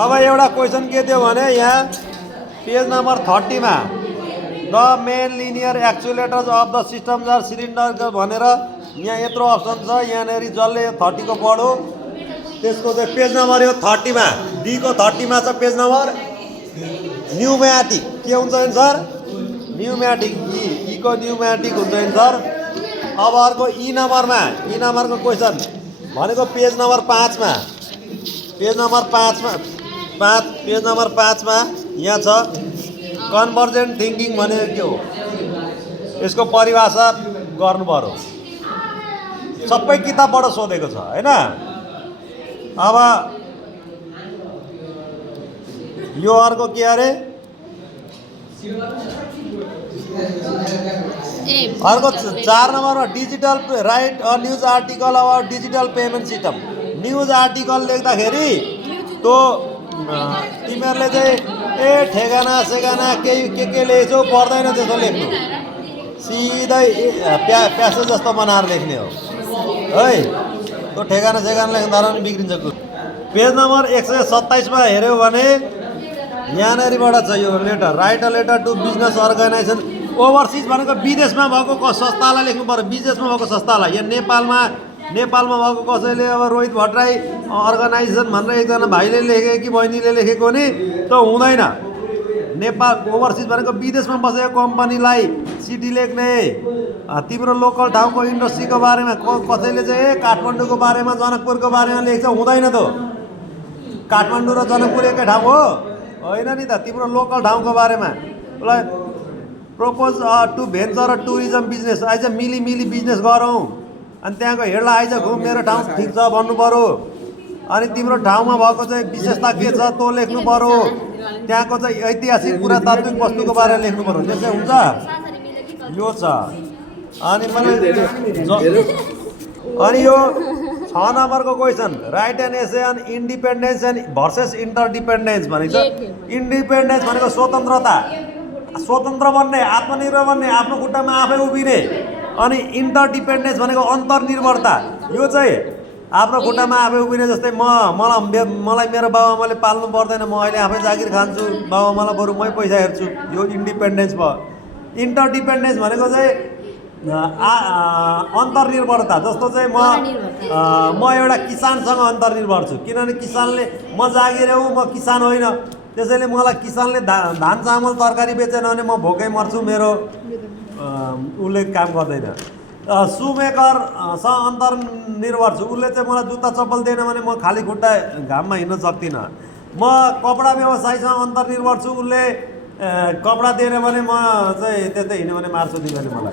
अब एउटा क्वेसन के थियो भने यहाँ पेज नम्बर 30 मा the main linear actuators of the systems are cylinder भनेर यहाँ यत्रो अप्सन छ। यहाँनेरि जसले 30 को पढो त्यसको चाहिँ पेज नम्बर यो 30 मा डी को 30 मा छ पेज नम्बर न्यूमेटिक के हुन्छ नि सर न्यूमेटिक ई को न्यूमेटिक हुन्छ नि सर। अब अर्को ई नम्बरको क्वेसन भनेको पेज नम्बर 5 मा पेज नम्बर 5 मा यहाँ छ कन्भर्जेन्ट थिङ्किङ भनेको के हो यसको परिभाषा गर्नु पर्यो। सबै किताबबाट सोधेको छ हैन। अब यो अर्को के अरे अर्को 4 नम्बरमा digital right a news article about digital payment system. News article लेख्दाखेरि तो तिमीहरूले चाहिँ ठेगाना सेगाना के लेख्छौ पर्दैन त्यसो लेख्नु सिधै प्यासेज जस्तो बनाएर लेख्ने हो है। त्यो ठेगाना सेगाना लेख्दा नि बिग्रिन्छ कुरो। पेज नम्बर 127 मा हेऱ्यौ भने यहाँनेरिबाट छ यो letter write a letter to business organization overseas भनेको विदेशमा भएको संस्थालाई लेख्नु पर्यो। विदेशमा भएको संस्थालाई यहाँ नेपालमा भएको कसैले अब रोहित भट्टराई अर्गनाइजेसन भनेर एकजना भाइले लेखे कि बहिनीले लेखेको नि त हुँदैन। नेपाल ओभरसिज भनेको विदेशमा बसेको कम्पनीलाई सिटी लेख्ने। तिम्रो लोकल ठाउँको इन्डस्ट्रीको बारेमा कसैले चाहिँ काठमाडौँको बारेमा जनकपुरको बारेमा लेख्छ हुँदैन। त काठमाडौँ र जनकपुर एकै ठाउँ हो होइन नि त। तिम्रो लोकल ठाउँको बारेमा उसलाई propose to venture tourism business आइज मिली बिजनेस गरौँ अनि त्यहाँको हेडलाई आइज घुम मेरो ठाउँ ठिक छ भन्नु पर्यो। अनि तिम्रो ठाउँमा भएको चाहिँ विशेषता के छ त्यो लेख्नु पर्यो। त्यहाँको चाहिँ ऐतिहासिक पुरातात्विक वस्तुको बारेमा लेख्नु पर्यो। त्यसै हुन्छ यो छ। अनि यो 6 नम्बरको question write an essay on independence and versus interdependence भनेको छ। इन्डिपेन्डेन्स भनेको स्वतन्त्रता स्वतन्त्र बन्ने आत्मनिर्भर बन्ने आफ्नो खुट्टामा आफै उभिने। अनि इन्टरडिपेन्डेन्स भनेको अन्तर्निर्भरता। यो चाहिँ आफ्नो खुट्टामा आफै उभिने जस्तै मलाई मेरो बाबुआमाले पाल्नु पर्दैन म अहिले आफै जागिर खान्छु बाबुआमालाई बरु मै पैसा हेर्छु यो इन्डिपेन्डेन्स भयो। इन्टरडिपेन्डेन्स भनेको चाहिँ अन्तर्निर्भरता जस्तो चाहिँ म एउटा किसानसँग अन्तर्निर्भर छु किनभने किसानले म जागिर हो म किसान होइन त्यसैले मलाई किसानले धान चामल तरकारी बेचेन भने म भोकै मर्छु मेरो उसले काम गर्दैन। सुमेकरसँग अन्तर्निर्भर छु उसले चाहिँ मलाई जुत्ता चप्पल दिएन भने म खाली खुट्टा घाममा हिँड्न सक्दिनँ। म कपडा व्यवसायीसँग अन्तर्निर्भर छु उसले कपडा दिएन भने म चाहिँ त्यतै हिँड्यो भने मार्छु दिँदैन मलाई।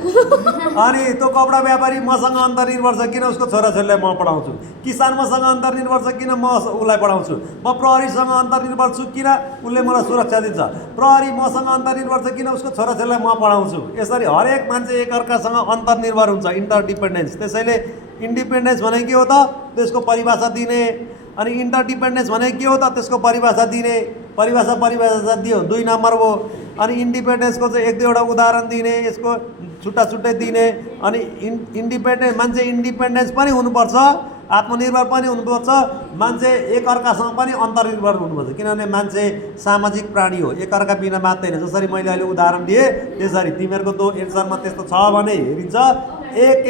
अनि त्यो कपडा व्यापारी मसँग अन्तर्निर्भर छ किन उसको छोराछोरीलाई म पढाउँछु। किसान मसँग अन्तर्निर्भर छ किन म उसलाई पढाउँछु। म प्रहरीसँग अन्तर्निर्भर छु किन उसले मलाई सुरक्षा दिन्छ। प्रहरी मसँग अन्तर्निर्भर छ किन उसको छोराछोरीलाई म पढाउँछु। यसरी हरेक मान्छे एकअर्कासँग अन्तर्निर्भर हुन्छ इन्टरडिपेन्डेन्स। त्यसैले इन्डिपेन्डेन्स भनेको के हो त त्यसको परिभाषा दिने। अनि इन्टरडिपेन्डेन्स भनेको के हो त त्यसको परिभाषा दिने। परिभाषा दियो 2 नम्बर हो। अनि इन्डिपेन्डेन्सको चाहिँ 1-2 उदाहरण दिने यसको छुट्टै दिने। अनि इन्डिपेन्डेन्स मान्छे इन्डिपेन्डेन्स पनि हुनुपर्छ आत्मनिर्भर पनि हुनुपर्छ मान्छे एकअर्कासँग पनि अन्तर्निर्भर हुनुपर्छ किनभने मान्छे सामाजिक प्राणी हो एकअर्का बिना मात्दैन। जसरी मैले अहिले उदाहरण दिएँ त्यसरी तिमीहरूको त्यो एन्सरमा त्यस्तो छ भने हेरिन्छ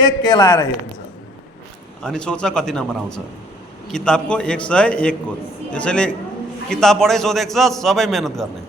एक केलाएर हेरिन्छ अनि सोच कति नम्बर आउँछ। किताबको 101 को। त्यसैले किताबबाटै सोधेको छ सबै मेहनत गर्ने।